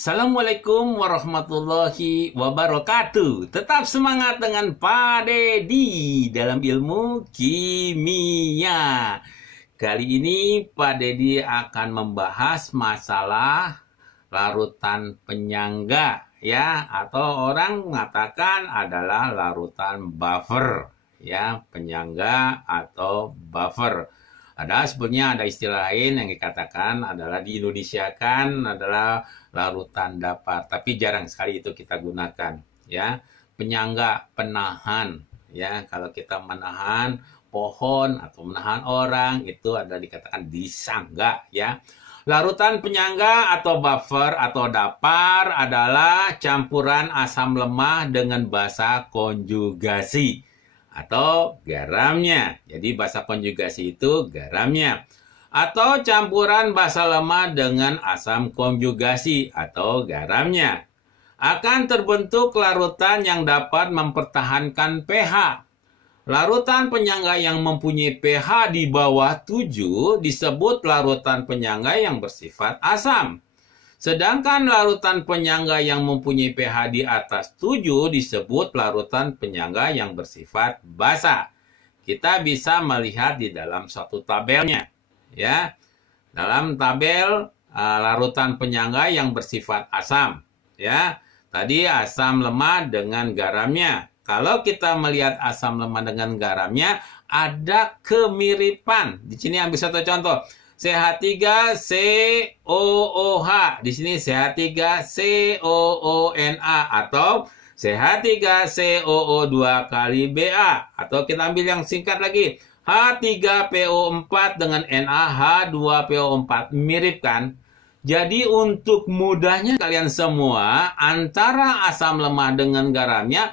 Assalamualaikum warahmatullahi wabarakatuh. Tetap semangat dengan Pak Dedi dalam ilmu kimia. Kali ini Pak Dedi akan membahas masalah larutan penyangga, ya, atau orang mengatakan adalah larutan buffer, ya, penyangga atau buffer. Sebenarnya ada istilah lain yang dikatakan adalah diindonesiakan adalah larutan dapat, tapi jarang sekali itu kita gunakan, ya. Penyangga, penahan, ya. Kalau kita menahan pohon atau menahan orang itu adalah dikatakan disangga, ya. Larutan penyangga atau buffer atau dapar adalah campuran asam lemah dengan basa konjugasi atau garamnya. Jadi basa konjugasi itu garamnya. Atau campuran basa lemah dengan asam konjugasi atau garamnya. Akan terbentuk larutan yang dapat mempertahankan pH. Larutan penyangga yang mempunyai pH di bawah 7 disebut larutan penyangga yang bersifat asam. Sedangkan larutan penyangga yang mempunyai pH di atas 7 disebut larutan penyangga yang bersifat basa. Kita bisa melihat di dalam satu tabelnya, ya. Dalam tabel larutan penyangga yang bersifat asam, ya. Tadi asam lemah dengan garamnya. Kalau kita melihat asam lemah dengan garamnya, ada kemiripan. Di sini ambil satu contoh. CH3COOH. Di sini CH3COONA atau CH3COO2 kali Ba. Atau kita ambil yang singkat lagi. H3PO4 dengan NaH2PO4. Mirip kan? Jadi untuk mudahnya kalian semua, antara asam lemah dengan garamnya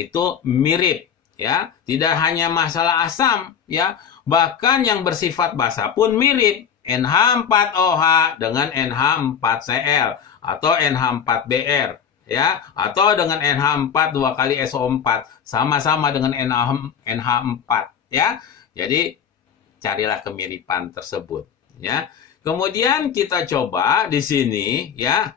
itu mirip. Ya, tidak hanya masalah asam, ya, bahkan yang bersifat basa pun mirip. NH4OH dengan NH4Cl atau NH4Br, ya, atau dengan NH4 2 kali SO4 sama-sama dengan NH4, ya. Jadi carilah kemiripan tersebut, ya. Kemudian kita coba di sini, ya,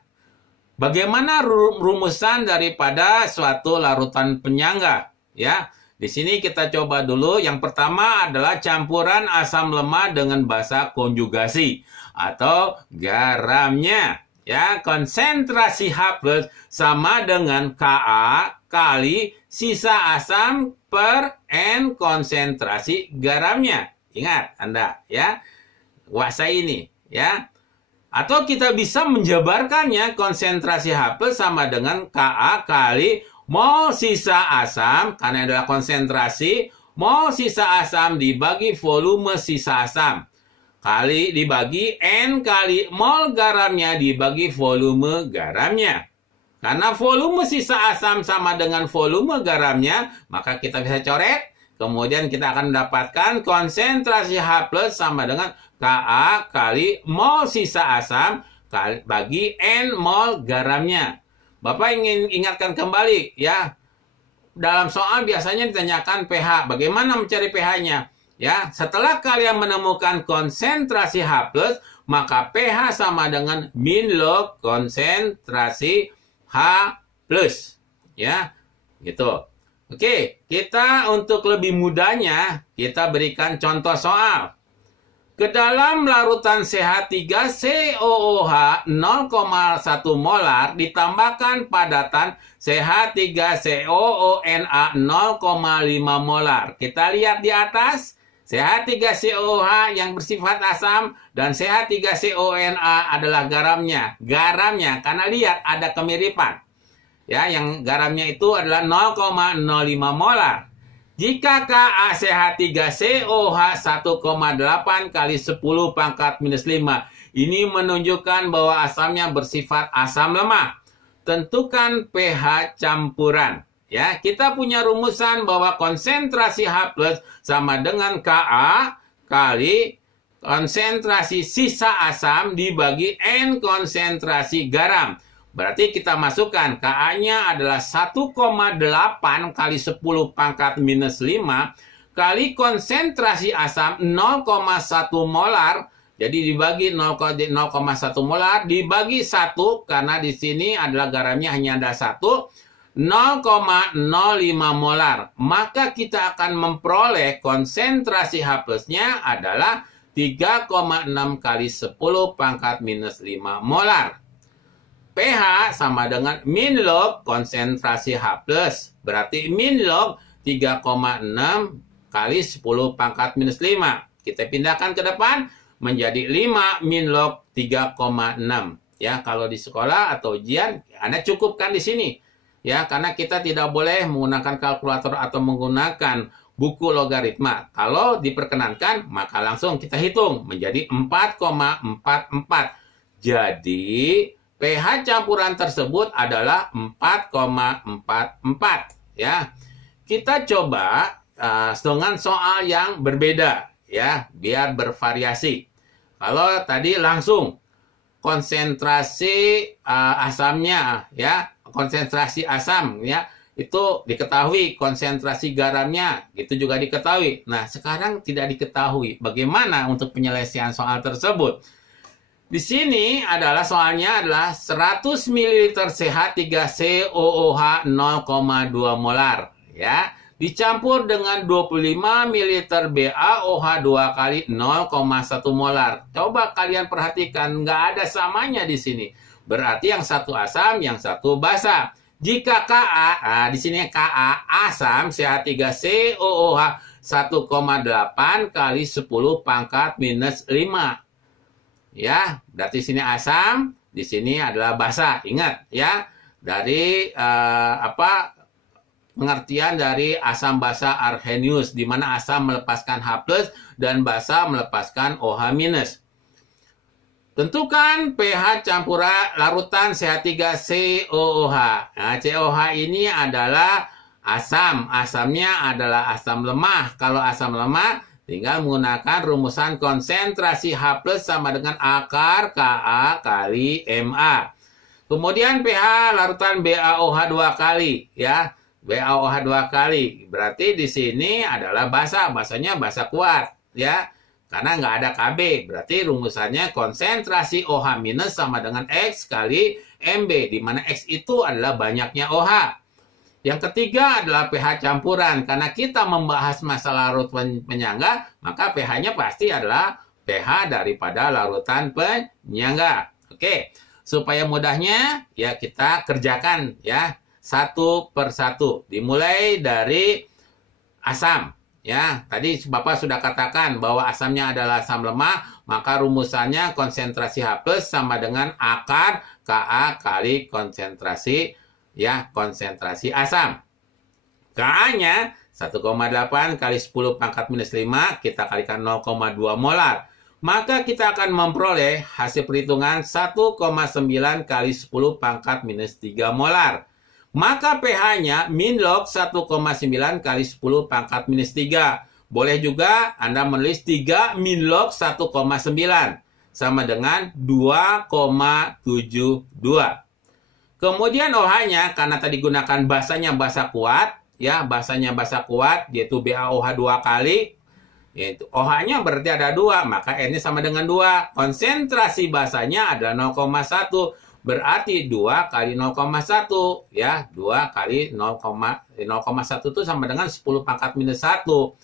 bagaimana rumusan daripada suatu larutan penyangga, ya. Di sini kita coba dulu. Yang pertama adalah campuran asam lemah dengan basa konjugasi atau garamnya. Ya, konsentrasi H+ sama dengan Ka kali sisa asam per N konsentrasi garamnya. Ingat Anda, ya. Kuasai ini, ya. Atau kita bisa menjabarkannya, konsentrasi H+ sama dengan Ka kali mol sisa asam, karena adalah konsentrasi, mol sisa asam dibagi volume sisa asam. Kali dibagi N kali mol garamnya dibagi volume garamnya. Karena volume sisa asam sama dengan volume garamnya, maka kita bisa coret. Kemudian kita akan mendapatkan konsentrasi H+ sama dengan Ka kali mol sisa asam bagi N mol garamnya. Bapak ingin ingatkan kembali, ya. Dalam soal biasanya ditanyakan pH. Bagaimana mencari pH-nya? Ya, setelah kalian menemukan konsentrasi H+, maka pH sama dengan min log konsentrasi H+. Ya, gitu. Oke, kita untuk lebih mudahnya, kita berikan contoh soal. Ke dalam larutan CH3COOH 0,1 molar ditambahkan padatan CH3COONA 0,5 molar. Kita lihat di atas, CH3COOH yang bersifat asam dan CH3COONA adalah garamnya. Garamnya, karena lihat ada kemiripan. Ya, yang garamnya itu adalah 0,05 molar. Jika KaCH3COH 1,8 kali 10 pangkat minus 5. Ini menunjukkan bahwa asamnya bersifat asam lemah. Tentukan pH campuran. Ya, kita punya rumusan bahwa konsentrasi H+ sama dengan Ka kali konsentrasi sisa asam dibagi N konsentrasi garam. Berarti kita masukkan Ka-nya adalah 1,8 kali 10 pangkat minus 5 kali konsentrasi asam 0,1 molar Jadi dibagi 0,1 molar dibagi 1 karena di sini adalah garamnya hanya ada 1, 0,05 molar. Maka kita akan memperoleh konsentrasi H plusnya adalah 3,6 kali 10 pangkat minus 5 molar. pH sama dengan min log konsentrasi H plus. Berarti min log 3,6 kali 10 pangkat minus 5. Kita pindahkan ke depan menjadi 5 min log 3,6. Ya, kalau di sekolah atau ujian, Anda cukupkan di sini. Ya, karena kita tidak boleh menggunakan kalkulator atau menggunakan buku logaritma. Kalau diperkenankan, maka langsung kita hitung menjadi 4,44. Jadi, pH campuran tersebut adalah 4,44. Ya, kita coba dengan soal yang berbeda, ya, biar bervariasi. Kalau tadi langsung konsentrasi asamnya, ya, konsentrasi asam, ya, itu diketahui, konsentrasi garamnya itu juga diketahui. Nah, sekarang tidak diketahui. Bagaimana untuk penyelesaian soal tersebut? Di sini adalah soalnya adalah 100 ml CH3COOH 0,2 molar, ya, dicampur dengan 25 ml BaOH 2 kali 0,1 molar. Coba kalian perhatikan, nggak ada samanya di sini. Berarti yang satu asam, yang satu basa. Jika Ka, di sini Ka asam CH3COOH 1,8 kali 10 pangkat minus 5. Ya, berarti sini asam, di sini adalah basa. Ingat ya, dari pengertian dari asam basa Arrhenius, di mana asam melepaskan H+ dan basa melepaskan OH-. Tentukan pH campuran larutan CH3COOH. Nah, COH ini adalah asam. Asamnya adalah asam lemah. Kalau asam lemah, tinggal menggunakan rumusan konsentrasi H+ sama dengan akar Ka kali Ma. Kemudian pH larutan BaOH 2 kali, ya. BaOH 2 kali. Berarti di sini adalah basa. Basanya basa kuat, ya. Karena nggak ada Kb. Berarti rumusannya konsentrasi OH- sama dengan X kali Mb. Di mana X itu adalah banyaknya OH. Yang ketiga adalah pH campuran. Karena kita membahas masalah larut penyangga, maka pH-nya pasti adalah pH daripada larutan penyangga. Oke, supaya mudahnya ya kita kerjakan ya satu per satu. Dimulai dari asam. Ya, tadi Bapak sudah katakan bahwa asamnya adalah asam lemah, maka rumusannya konsentrasi H+ sama dengan akar Ka kali konsentrasi asam. Ka-nya 1,8 kali 10 pangkat minus 5, kita kalikan 0,2 molar. Maka kita akan memperoleh hasil perhitungan 1,9 kali 10 pangkat minus 3 molar. Maka pH-nya min log 1,9 kali 10 pangkat minus 3. Boleh juga Anda menulis 3 min log 1,9 sama dengan 2,72. Kemudian OH-nya, karena tadi gunakan basanya basa kuat, ya, basanya basa kuat, yaitu BaOH 2 kali, yaitu OH-nya berarti ada 2, maka N-nya sama dengan 2. Konsentrasi basanya adalah 0,1, berarti 2 kali 0,1, ya, 2 kali 0,1 itu sama dengan 10 pangkat minus 1.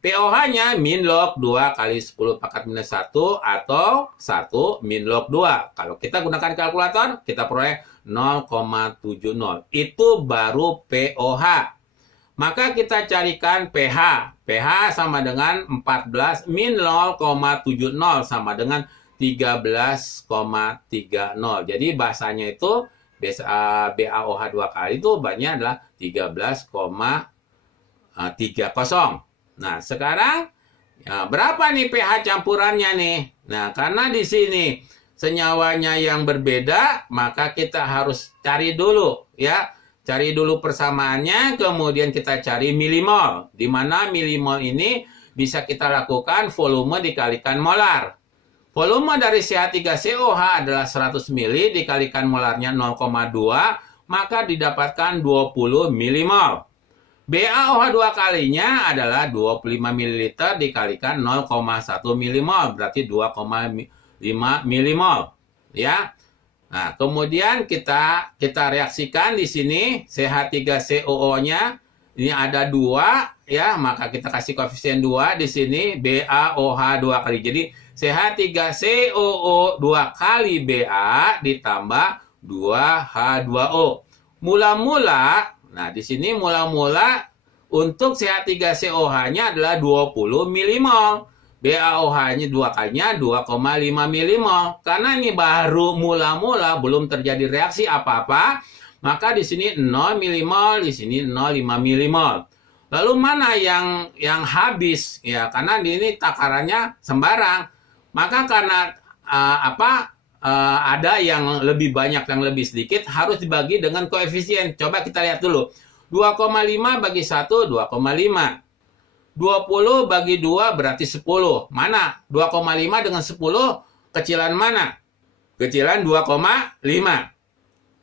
POH-nya min log 2 kali 10 pangkat minus 1 atau 1 min log 2. Kalau kita gunakan kalkulator, kita peroleh 0,70. Itu baru POH. Maka kita carikan pH. pH sama dengan 14 min 0,70 sama dengan 13,30. Jadi bahasanya itu BaOH 2 kali itu banyak adalah 13,30. Nah, sekarang ya, berapa nih pH campurannya nih? Nah, karena di sini senyawanya yang berbeda, maka kita harus cari dulu ya. Cari dulu persamaannya, kemudian kita cari milimol. Di mana milimol ini bisa kita lakukan volume dikalikan molar. Volume dari CH3COH adalah 100 ml dikalikan molarnya 0,2, maka didapatkan 20 milimol. BaOH dua kalinya adalah 25 ml dikalikan 0,1 milimol, berarti 2,5 milimol. Ya. Nah, kemudian kita reaksikan di sini CH3COO-nya ini ada 2 ya, maka kita kasih koefisien 2 di sini BaOH 2 kali. Jadi CH3COO 2 kali Ba ditambah 2H2O. Mula-mula, nah di sini mula-mula untuk CH3COH-nya adalah 20 milimol. BaOH-nya 2 kalinya 2,5 milimol. Karena ini baru mula-mula, belum terjadi reaksi apa-apa, maka di sini 0 milimol, di sini 0,5 milimol. Lalu mana yang habis? Ya, karena ini takarannya sembarang. Maka karena ada yang lebih banyak, yang lebih sedikit, harus dibagi dengan koefisien. Coba kita lihat dulu. 2,5 bagi 1, 2,5. 20 bagi 2 berarti 10. Mana? 2,5 dengan 10 kecilan mana? Kecilan 2,5.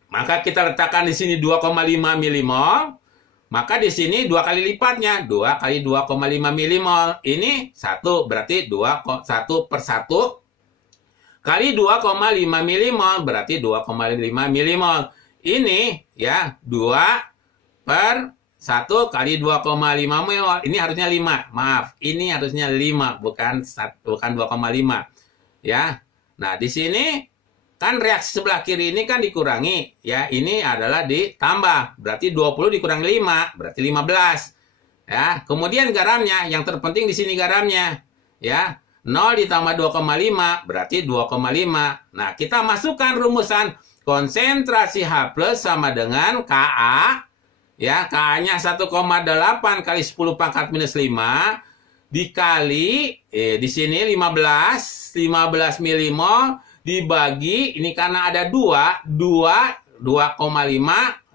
Maka kita letakkan di sini 2,5 milimol. Maka di sini 2 kali lipatnya. 2 kali 2,5 milimol. Ini 1 berarti 1 per 1 kali 2,5 milimol berarti 2,5 milimol. Ini ya 2 per 1 kali 2,5 milimol. Ini harusnya 5. Maaf, ini harusnya 5 bukan 2,5. Ya. Nah, di sini kan reaksi sebelah kiri ini kan dikurangi. Ya, ini adalah ditambah. Berarti 20 dikurangi 5, berarti 15. Ya, kemudian garamnya, yang terpenting di sini garamnya. Ya. 0 ditambah 2,5 berarti 2,5. Nah, kita masukkan rumusan konsentrasi H+ sama dengan Ka. Ya, Ka-nya 1,8 kali 10 pangkat minus 5 dikali di sini 15 milimol dibagi ini karena ada 2,5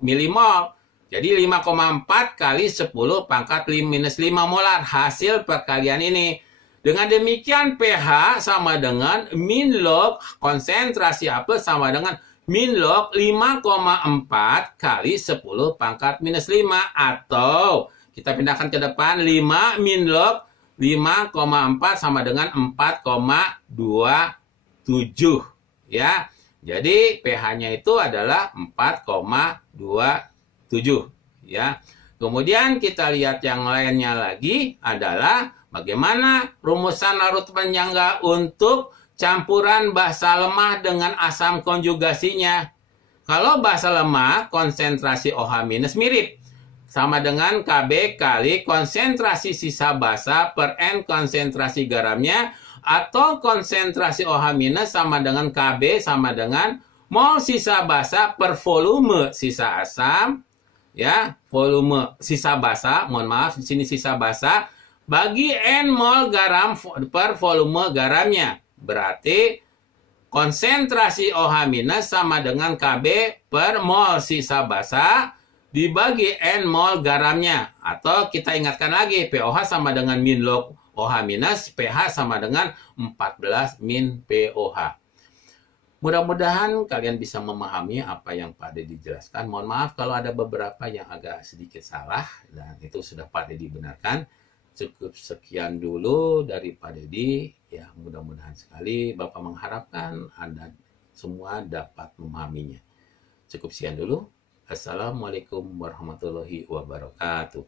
milimol. Jadi 5,4 kali 10 pangkat minus 5 molar hasil perkalian ini. Dengan demikian pH sama dengan min log konsentrasi H+ sama dengan min log 5,4 kali 10 pangkat minus 5. Atau kita pindahkan ke depan 5 min log 5,4 sama dengan 4,27. Ya, jadi pH-nya itu adalah 4,27. Ya. Kemudian kita lihat yang lainnya lagi adalah bagaimana rumusan larut penyangga untuk campuran basa lemah dengan asam konjugasinya. Kalau basa lemah, konsentrasi OH- mirip. Sama dengan Kb kali konsentrasi sisa basa per N konsentrasi garamnya. Atau konsentrasi OH- sama dengan Kb sama dengan mol sisa basa per volume sisa asam. Ya, volume sisa basa, mohon maaf, di sini sisa basa. Bagi N mol garam per volume garamnya. Berarti konsentrasi OH- sama dengan Kb per mol sisa basa dibagi N mol garamnya. Atau kita ingatkan lagi, pOH sama dengan min log OH-, pH sama dengan 14 min pOH. Mudah-mudahan kalian bisa memahami apa yang Pak Dedi jelaskan. Mohon maaf kalau ada beberapa yang agak sedikit salah dan itu sudah Pak Dedi benarkan. Cukup sekian dulu dari Pak Dedi. Ya, mudah-mudahan sekali Bapak mengharapkan Anda semua dapat memahaminya. Cukup sekian dulu. Assalamualaikum warahmatullahi wabarakatuh.